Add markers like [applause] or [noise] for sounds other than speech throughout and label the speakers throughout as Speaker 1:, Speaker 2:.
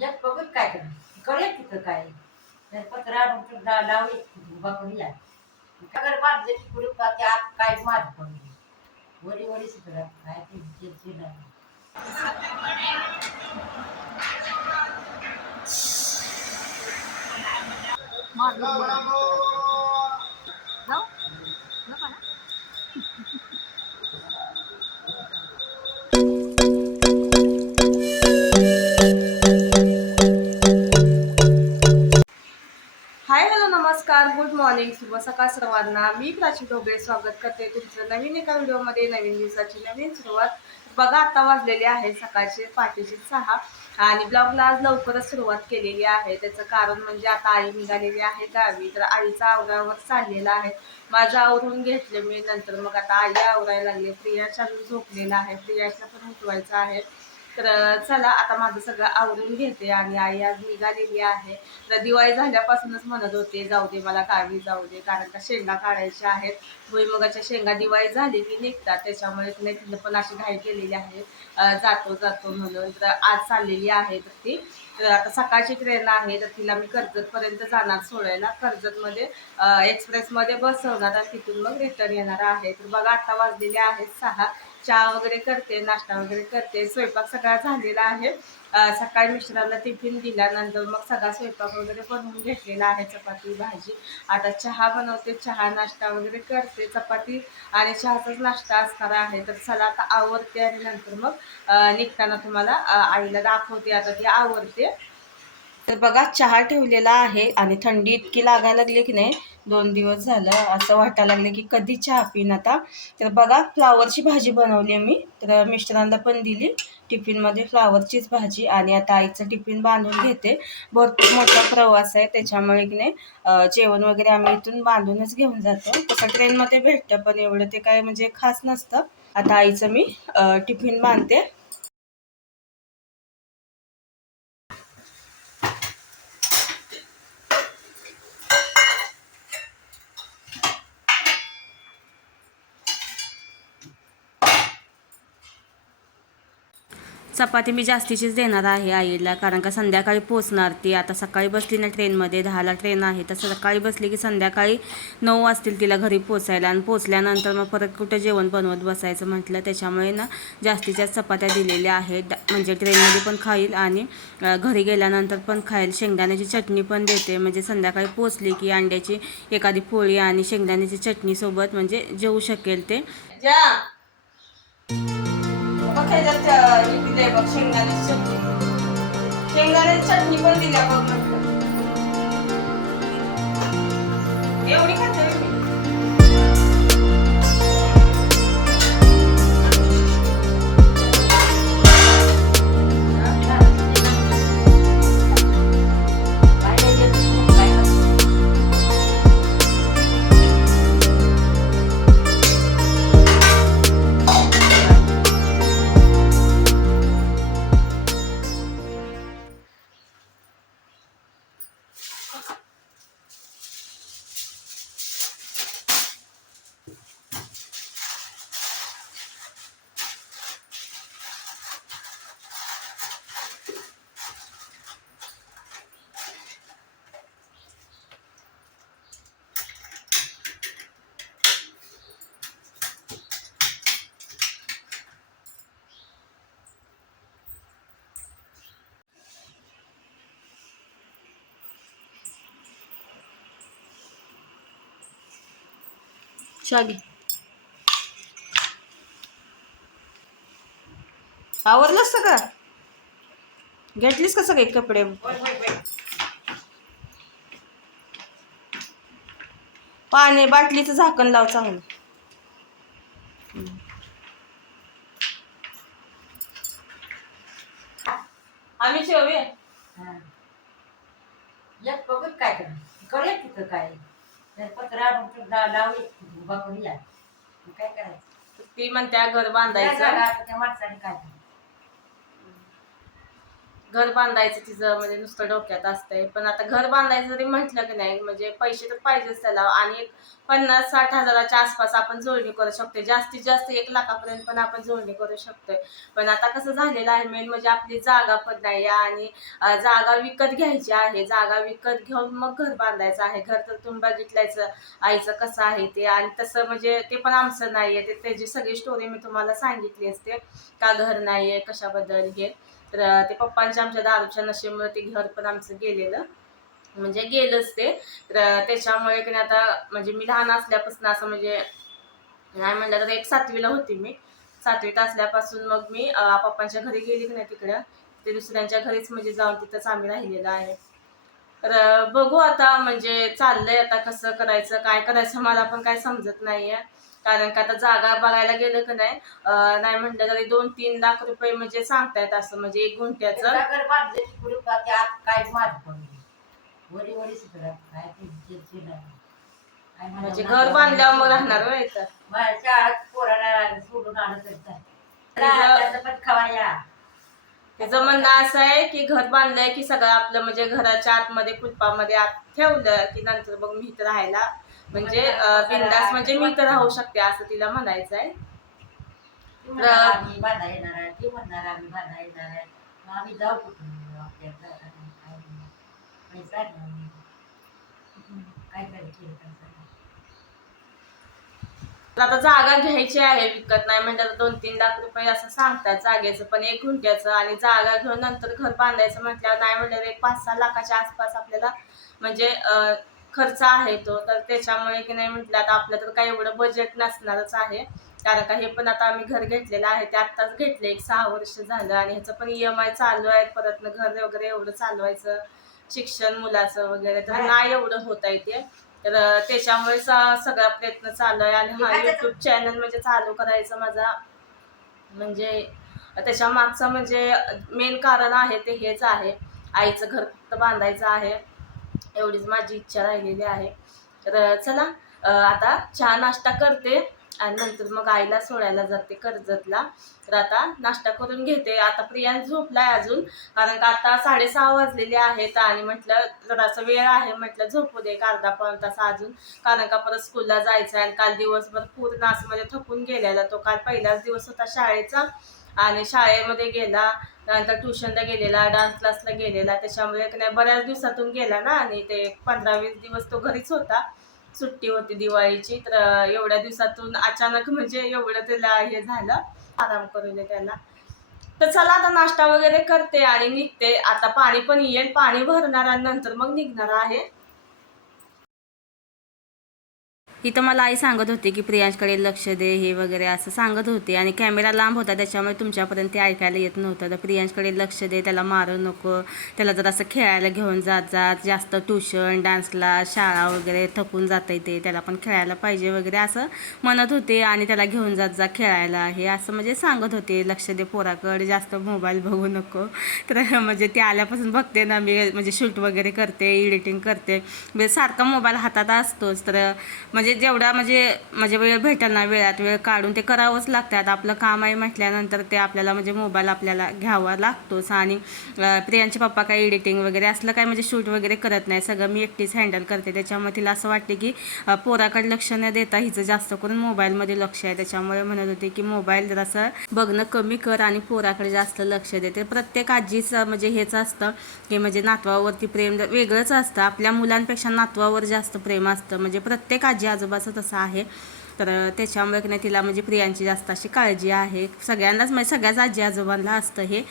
Speaker 1: एक बघत काय कर करूया तिथं काय? तर पत्र आणून तर दा- लावूया उभा करूया अगर बांधले की पुढे का आत काय माझ पडली वरी वरी सुद्धा काय ते जे- जे
Speaker 2: गुड मॉर्निंग शुभ सकाळ सर्वांना. मी प्राची ढोबळे स्वागत करते तुमचं नवीन एका व्हिडिओमध्ये नवीन दिवसाची नवीन सुरुवात. बघा आता वाजलेली आहे सकाळचे पहाटेचे सहा आणि ब्लॉगला आज लवकरच सुरुवात केलेली आहे. त्याचं कारण म्हणजे आता आई निघालेली आहे गावी तर आईचा आवरावर चाललेला आहे. माझं आवरून घेतलं मी नंतर मग आता आई आवरायला लागली. प्रिया चालू झोपलेला आहे. प्रियाचा पण उठवायचं आहे. तर चला आता माझं सगळं आवरून घेते आणि आई आज निघालेली आहे. तर दिवाळी झाल्यापासूनच म्हणत होते जाऊ दे मला गावी जाऊ दे. कारण का शेंगा काढायच्या आहेत. भुईमुगाच्या शेंगा दिवाळी झाली की निघतात. त्याच्यामुळे तिने पण अशी घाई केलेली आहे. जातो जातो म्हणून. तर आज चाललेली आहे तर ती. तर आता सकाळची ट्रेन आहे तर तिला मी कर्जतपर्यंत जाणार सोडायला. कर्जतमध्ये एक्सप्रेसमध्ये बसवणार आणि तिथून मग रिटर्न येणार आहे. तर बघा आता वाजलेले आहेत सहा. चहा वगैरे करते नाश्ता वगैरे करते स्वयंपाक सगळा झालेला आहे. सकाळी मिश्राला टिफिन दिल्यानंतर मग सगळा स्वयंपाक वगैरे बनवून घेतलेला आहे चपाती भाजी. आता चहा बनवते चहा नाश्ता वगैरे करते चपाती आणि चहाचाच नाश्ता असणार आहे. तर चला आता आवरते आणि नंतर मग निघताना तुम्हाला आईला दाखवते आता ती आवरते. तर बघा चहा ठेवलेला आहे आणि थंडी इतकी लागायला लागली की नाही दोन दिवस झालं असं वाटायला लागलं की कधी चहा पिन आता. तर बघा फ्लावरची भाजी बनवली मी. तर मिस्टरांना पण दिली. टिफिनमध्ये फ्लावरचीच भाजी आणि आता आईचं टिफिन बांधून घेते. भरपूर मोठा प्रवास आहे त्याच्यामुळे की नाही जेवण वगैरे आम्ही इथून बांधूनच घेऊन जातो. तसं ट्रेनमध्ये भेटतं पण एवढं ते काय म्हणजे खास नसतं. आता आईचं मी टिफिन बांधते. चपाती मी जास्तीचीच देणार आहे आईला कारण का संध्याकाळी पोचणार ती. आता सकाळी बसली ना ट्रेनमध्ये दहाला ट्रेन आहे तर सकाळी बसली की संध्याकाळी नऊ वाजतील तिला घरी पोचायला. आणि पोचल्यानंतर मग परत कुठं जेवण बनवत बसायचं म्हटलं त्याच्यामुळे ना जास्तीच्या चपात्या दिलेल्या आहेत. म्हणजे ट्रेनमध्ये पण खाईल आणि घरी गेल्यानंतर पण खाईल. शेंगदाण्याची चटणी पण देते. म्हणजे संध्याकाळी पोचली की अंड्याची एखादी पोळी आणि शेंगदाण्याची चटणीसोबत म्हणजे जेवू शकेल ते. जा. ह्याच्यात दिले बघ शेंगदाण्याची चटणी. शेंगदाण्याची चटणी पण दिल्या बघ. म्हटलं एवढी खाते मी. चहा घे आवरलंस सगळं? घेतलीस का सगळे कपडे. पाणी बाटलीचं झाकण लाव चांगलं. आम्ही
Speaker 1: हा. एक बघत काय कर. करूया तिथं काय? तर पत्र आणून मग काय करायचं?
Speaker 2: ती म्हणत्या घर बांधायचं.
Speaker 1: त्या माणसाने काय?
Speaker 2: घर बांधायचं तिचं म्हणजे नुसतं डोक्यात असतंय. पण आता घर बांधायचं जरी म्हटलं की नाही म्हणजे पैसे तर पाहिजेच त्याला. आणि एक पन्नास साठ हजाराच्या आसपास आपण जोडणी करू शकतो जास्तीत जास्त एक लाखापर्यंत पण आपण जोडणी करू शकतोय. पण आता कसं झालेलं आहे मेन म्हणजे आपली जागा पण नाही आहे आणि जागा विकत घ्यायची आहे. जागा विकत घेऊन मग घर बांधायचं आहे. घर तर तुम्ही बघितलंयच आईचं कसं आहे ते. आणि तसं म्हणजे ते पण आमचं नाही आहे ते त्याची सगळी स्टोरी मी तुम्हाला सांगितली असते. का घर नाही आहे कशाबद्दल हे. तर ते पप्पांच्या आमच्या दारूच्या नशेमुळे ते घर पण आमचं गेलेलं. म्हणजे गेलंच ते. तर त्याच्यामुळे की नाही आता म्हणजे मी लहान असल्यापासून असं म्हणजे नाही म्हणलं तर एक सातवीला होती मी. सातवीत असल्यापासून मग मी पप्पांच्या घरी गेली की नाही तिकडं. ते दुसऱ्यांच्या घरीच म्हणजे जाऊन तिथंच आम्ही राहिलेलं आहे. तर बघू आता म्हणजे चाललंय आता कसं करायचं काय करायचं मला पण काय समजत नाही आहे कारण का आता जागा बघायला गेलं की नाही नाही म्हटलं तरी दोन तीन लाख रुपये म्हणजे सांगतायत असं म्हणजे एक गुंठ्याचं.
Speaker 1: घर बांधले आत काय पडली? वरी वरी सुद्धा काय ते
Speaker 2: म्हणजे घर बांधल्यावर मग राहणार होय इथं.
Speaker 1: माझ्या शाळेत पोराला सोडून आणत होता.
Speaker 2: त्याचं-
Speaker 1: त्याचं पण खवाया
Speaker 2: त्याचं म्हणणं असं आहे की घर बांधलंय की सगळं आपलं म्हणजे घराच्या आतमध्ये कुलपामध्ये आत ठेवलं की नंतर मग मी इथं राहायला म्हणजे बिनधास्त म्हणजे मी इथं राहू शकते असं तिला म्हणायचं आहे.
Speaker 1: ती म्हणणार आम्ही बांधा येणार आहे. ती म्हणणार आम्ही बांधा येणार आहे. मग आम्ही जाऊ कुठून? आपल्या घरात आणि काय नाही. पैसा नाही. काय करायचं
Speaker 2: तर आता जागा घ्यायची आहे विकत नाही म्हणलं तर दोन तीन लाख रुपये असं सांगतात जागेचं पण एक गुंठ्याचं आणि जागा घेऊन नंतर घर बांधायचं म्हटल्यावर नाही म्हणलं तर एक पाच सहा लाखाच्या आसपास आपल्याला म्हणजे खर्च आहे तो. तर त्याच्यामुळे की नाही म्हटलं आता आपलं तर काही एवढं बजेट नसणारच आहे. कारण का हे पण आता आम्ही घर घेतलेलं आहे ते आत्ताच घेतलं. एक सहा वर्ष झालं आणि ह्याचं पण ई एम आय चालू आहे. परत घर वगैरे एवढं चालवायचं. शिक्षण मुलाचं वगैरे तर नाही एवढं होत आहे ते. तर त्याच्यामुळे सगळा प्रयत्न चालू आहे. आणि हा युट्यूब चॅनल म्हणजे चालू करायचं माझा. म्हणजे त्याच्या मागचं म्हणजे मेन कारण आहे ते हेच आहे. आईचं घर फक्त बांधायचं आहे. एवढीच माझी इच्छा राहिलेली आहे. तर चला आता चहा नाश्ता करते आणि नंतर मग आईला सोडायला जाते कर्जतला. तर आता नाश्ता करून घेते. आता प्रिया झोपलाय अजून कारण का आता साडेसहा वाजलेले आहेत आणि म्हटलं थोडासा वेळ आहे म्हटलं झोपू दे एक अर्धा पाऊन तास अजून. कारण का परत स्कूलला जायचं आहे आणि काल दिवसभर पूर्ण असं म्हणजे थकून गेलेला तो काल पहिलाच दिवस होता शाळेचा. आणि शाळेमध्ये गेला नंतर ट्युशनला गेलेला डान्स क्लासला गेलेला. त्याच्यामुळे नाही बऱ्याच दिवसातून गेला ना आणि ते पंधरा वीस दिवस तो घरीच होता. सुट्टी होती दिवाळीची तर एवढ्या दिवसातून अचानक म्हणजे एवढं त्याला हे झालं आराम करून त्याला. तर चला आता नाश्ता वगैरे करते आणि निघते. आता पाणी पण येईल पाणी भरणार आणि नंतर मग निघणार आहे.
Speaker 3: इथं मला आई सांगत होती की प्रियांशकडे लक्ष दे हे वगैरे असं सांगत होते. आणि कॅमेरा लांब होता त्याच्यामुळे तुमच्यापर्यंत ते ऐकायला येत नव्हतं. तर प्रियांशकडे लक्ष दे त्याला मारू नको. त्याला जर असं खेळायला घेऊन जात जात जास्त ट्युशन डान्सला शाळा वगैरे थकून जाता येते त्याला पण खेळायला पाहिजे वगैरे असं म्हणत होते आणि त्याला घेऊन जात जा खेळायला. हे असं म्हणजे सांगत होते. लक्ष दे पोराकडे जास्त मोबाईल बघू नको. तर [laughs] म्हणजे ते आल्यापासून बघते ना मी म्हणजे शूट वगैरे करते एडिटिंग करते. म्हणजे सारखा मोबाईल हातात असतोच. तर म्हणजे म्हणजे जेवढा म्हणजे म्हणजे वेळ भेटताना वेळात वेळ काढून ते करावंच लागतं आता आपलं काम आहे म्हटल्यानंतर ते आपल्याला म्हणजे मोबाईल आपल्याला घ्यावा लागतोच. आणि प्रियांचे पप्पा काही एडिटिंग वगैरे असलं काय म्हणजे शूट वगैरे करत नाही. सगळं मी एकटीच हँडल करते. त्याच्यामुळे तिला असं वाटते की पोराकडे लक्ष न देता हिचं जास्त करून मोबाईलमध्ये लक्ष आहे. त्याच्यामुळे म्हणत होते की मोबाईल जरासं बघणं कमी कर आणि पोराकडे जास्त लक्ष देते प्रत्येक आजीचं म्हणजे हेच असतं की म्हणजे नातवावरती प्रेम वेगळंच असतं. आपल्या मुलांपेक्षा नातवावर जास्त प्रेम असतं. म्हणजे प्रत्येक आजी आजोबाचा तसा आहे. तर त्याच्यामुळे की नाही तिला म्हणजे प्रियांची जास्त अशी काळजी आहे. सगळ्यांनाच म्हणजे सगळ्याच आजी आजोबांना असतं हे.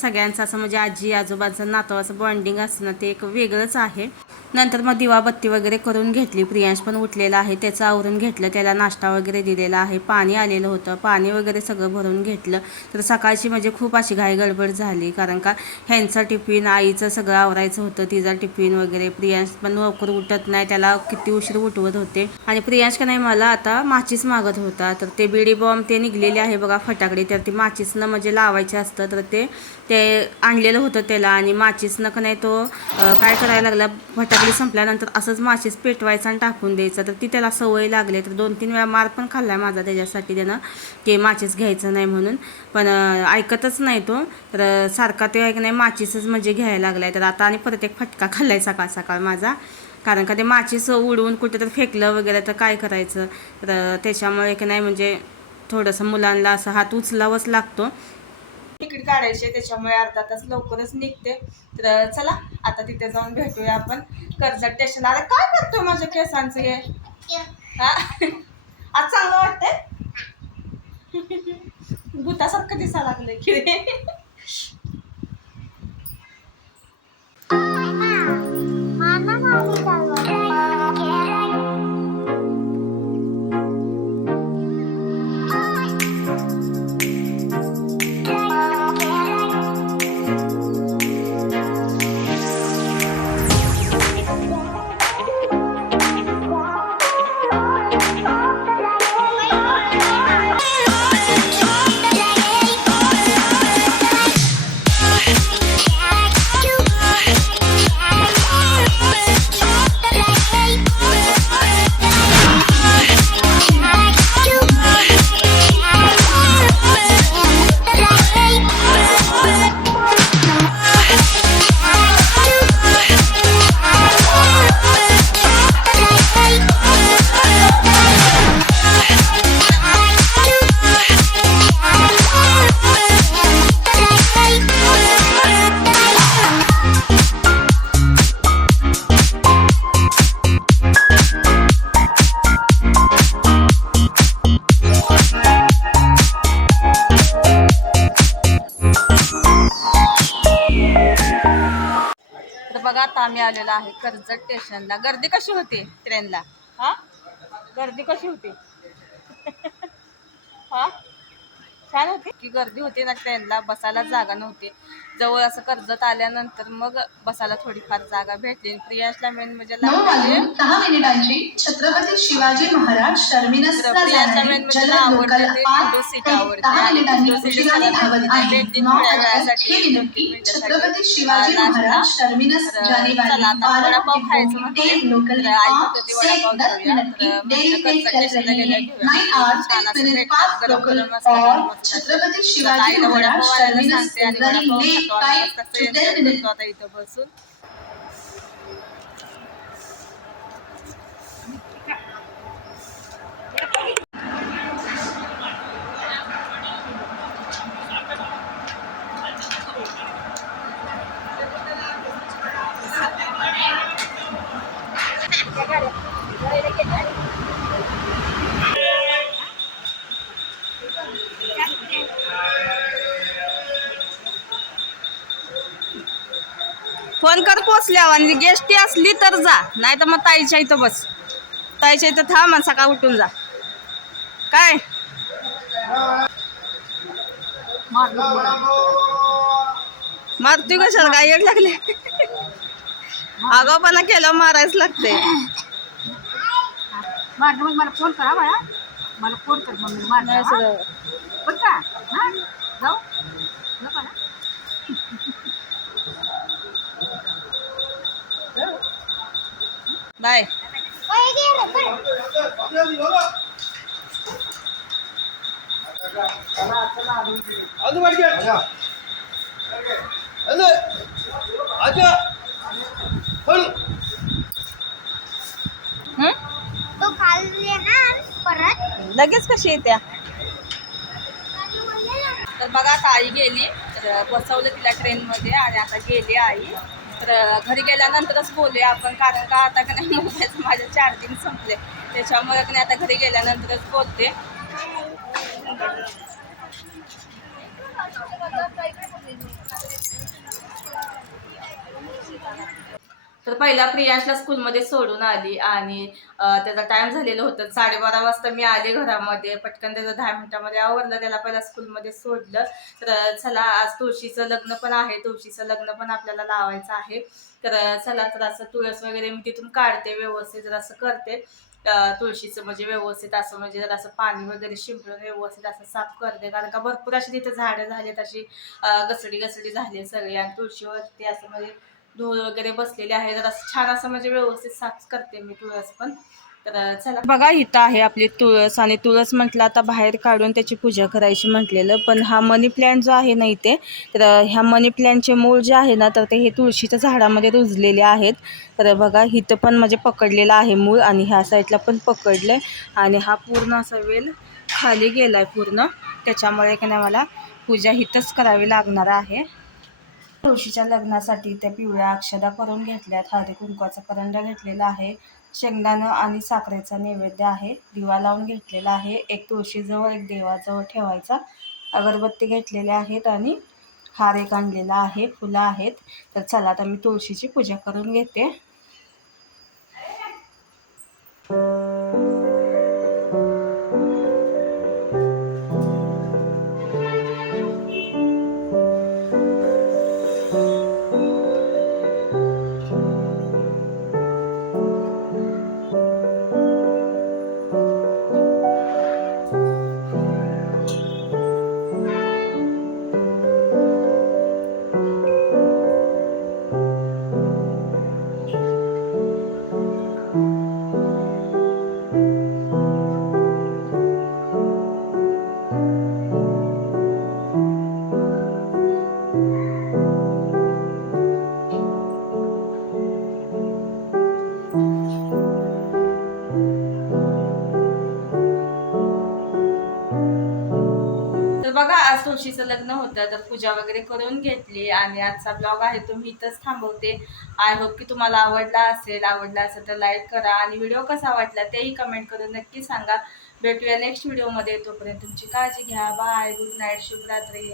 Speaker 3: सगळ्यांचं असं म्हणजे आजी आजोबांचं नातवाचं बॉन्डिंग असणं ते एक वेगळंच आहे. नंतर मग दिवाबत्ती वगैरे करून घेतली. प्रियांश पण उठलेला आहे. त्याचं आवरून घेतलं. त्याला नाश्ता वगैरे दिलेला आहे. पाणी आलेलं होतं. पाणी वगैरे सगळं भरून घेतलं. तर सकाळची म्हणजे खूप अशी घाई गडबड झाली. कारण का ह्यांचा टिफिन आईचं सगळं आवरायचं होतं. तिचा टिफिन वगैरे. प्रियांश पण लवकर उठत नाही. त्याला किती उशीर उठवत होते. आणि प्रियांश का नाही मला आता माचीस मागत होता. तर ते बिडी बॉम्ब ते निघलेले आहे बघा फटाकडे. तर ती माचीसनं म्हणजे लावायचे असतं. तर ते ते आणलेलं होतं त्याला. आणि माचीसनं का नाही तो काय करायला लागला? फटाकडे आपली संपल्यानंतर असंच माचीस पेटवायचं आणि टाकून द्यायचं. तर ती त्याला सवय लागली तर दोन तीन वेळा मार पण खाल्ला आहे माझा त्याच्यासाठी त्यानं की माचीस घ्यायचं नाही म्हणून. पण ऐकतच नाही तो. तर सारखा ते ऐक नाही माचीसच म्हणजे घ्यायला लागलाय. तर आता आणि परत एक फटका खाल्लाय सकाळ सकाळ माझा. कारण का ते माचीस उडवून कुठं तर फेकलं वगैरे तर काय करायचं? तर त्याच्यामुळे की नाही म्हणजे थोडंसं मुलांना असं हात उचलावंच लागतो.
Speaker 2: तिकीट काढायचे त्याच्यामुळे अर्धा तास लवकरच निघते. तर चला आता तिथे जाऊन भेटूया आपण. कर्जत स्टेशन अरे काय करतोय माझ्या केसांचं हे? हा? आज चांगलं वाटतंय? भूतासारखं दिसा लागलंय किडे बघा आलेलो आहे. कर्जत स्टेशनला. गर्दी कशी होती ट्रेनला? हा? गर्दी कशी होती? [laughs] हा? छान होती. की गर्दी होती ना ट्रेनला बसायला जागा नव्हती. जवळ असं कर्जत आल्यानंतर मग बसायला थोडीफार जागा भेटली प्रियांशला मेन म्हणजे
Speaker 4: दहा मिनिटांची छत्रपती शिवाजी महाराज
Speaker 2: प्रियांशला मेन म्हणजे आवडते ते विंडो सीट विंडो सीट थोड्या वेळासाठी
Speaker 4: छत्रपती शिवाजी. महाराज टर्मिनस
Speaker 2: चला आता वडापाव खायचं होती वडापाव घेऊया. तर स्टेशनला गेल्या घेऊया. छान असं भेटतात. गरम गरम असतात.
Speaker 4: छत्रपती शिवाजी महाराज टर्मिनस
Speaker 2: सांगते आणि वडापाव आता इथं बसून फोन पोचल्यावर आणि गेस्टी असली तर जा. नाही तर मग ताईच्या इथं बस. ताईच्या इथं थांब आणि सकाळ उठून जा. काय? मारतोय कशाला? काय येड लागले. आगावपणा केलं मारायच लागते
Speaker 1: मार मग मला फोन करा बाळा. मला फोन कर मग मी मारणार? बरं का? हा? जाऊ जाऊ.
Speaker 2: बाय.
Speaker 5: तो खाली येणार परत
Speaker 2: लगेच कशी येते तर बघा आता आई गेली. तर बसवलं तिला ट्रेनमध्ये आणि आता गेली आई. घरी गेल्यानंतरच बोलूया आपण कारण का आता का नाही [laughs] मोबाईलचं माझ्या चार्जिंग संपले त्याच्यामुळे नाही आता घरी गेल्यानंतरच बोलते. तर पहिला प्रियांशला स्कूलमध्ये सोडून आली आणि त्याचा टाइम झालेला होता. साडेबारा वाजता मी आले घरामध्ये. पटकन त्याचं दहा मिनिटामध्ये आवरलं. त्याला पहिला स्कूलमध्ये सोडलं. तर चला आज तुळशीचं लग्न पण आहे. तुळशीचं लग्न पण आपल्याला लावायचं आहे. तर चला तर असं तुळस वगैरे मी तिथून काढते व्यवस्थित जर असं करते तुळशीचं म्हणजे व्यवस्थित असं म्हणजे जर असं पाणी वगैरे शिंपडून व्यवस्थित असं साफ करते. कारण का भरपूर अशी तिथे झाडं झालीत अशी घसडी घसडी झाली सगळी. आणि तुळशीवरती असं म्हणजे धूळ वगैरे बसलेले आहे. जरा असं छान असं म्हणजे व्यवस्थित साफ करते मी तुळस पण. तर चला. बघा इथं आहे आपली तुळस आणि तुळस म्हटलं आता बाहेर काढून त्याची पूजा करायची म्हटलेलं. पण हा मनी प्लॅन्ट जो आहे ना इथे तर ह्या मनी प्लॅन्टचे मूळ जे आहे ना तर ते हे तुळशीच्या झाडामध्ये रुजलेले आहेत. तर बघा इथं पण म्हणजे पकडलेलं आहे मूळ आणि ह्या साईडला पण पकडलं आणि हा पूर्ण असा वेल खाली गेला आहे पूर्ण. त्याच्यामुळे की नाही मला पूजा इथंच करावी लागणार आहे. तुळशीच्या लग्नासाठी त्या पिवळ्या अक्षदा करून घेतल्यात. हळदी कुंकवाचा करंडा घेतलेला आहे. शेंगदाणं आणि साखरेचा नैवेद्य आहे. दिवा लावून घेतलेला आहे. एक तुळशीजवळ एक देवाजवळ ठेवायचा. अगरबत्ती घेतलेल्या आहेत आणि हार एक आणलेला आहे. फुलं आहेत. तर चला आता मी तुळशीची पूजा करून घेते. तुळशीचं लग्न होतं तर पूजा वगैरे करून घेतली आणि आजचा ब्लॉग आहे तो मी इथंच थांबवते. आय होप की तुम्हाला आवडला असेल आवडला असेल तर लाईक करा आणि व्हिडिओ कसा वाटला तेही कमेंट करून नक्की सांगा. भेटूया नेक्स्ट व्हिडिओमध्ये तोपर्यंत तुमची काळजी घ्या. बाय गुड नाईट शुभरात्री.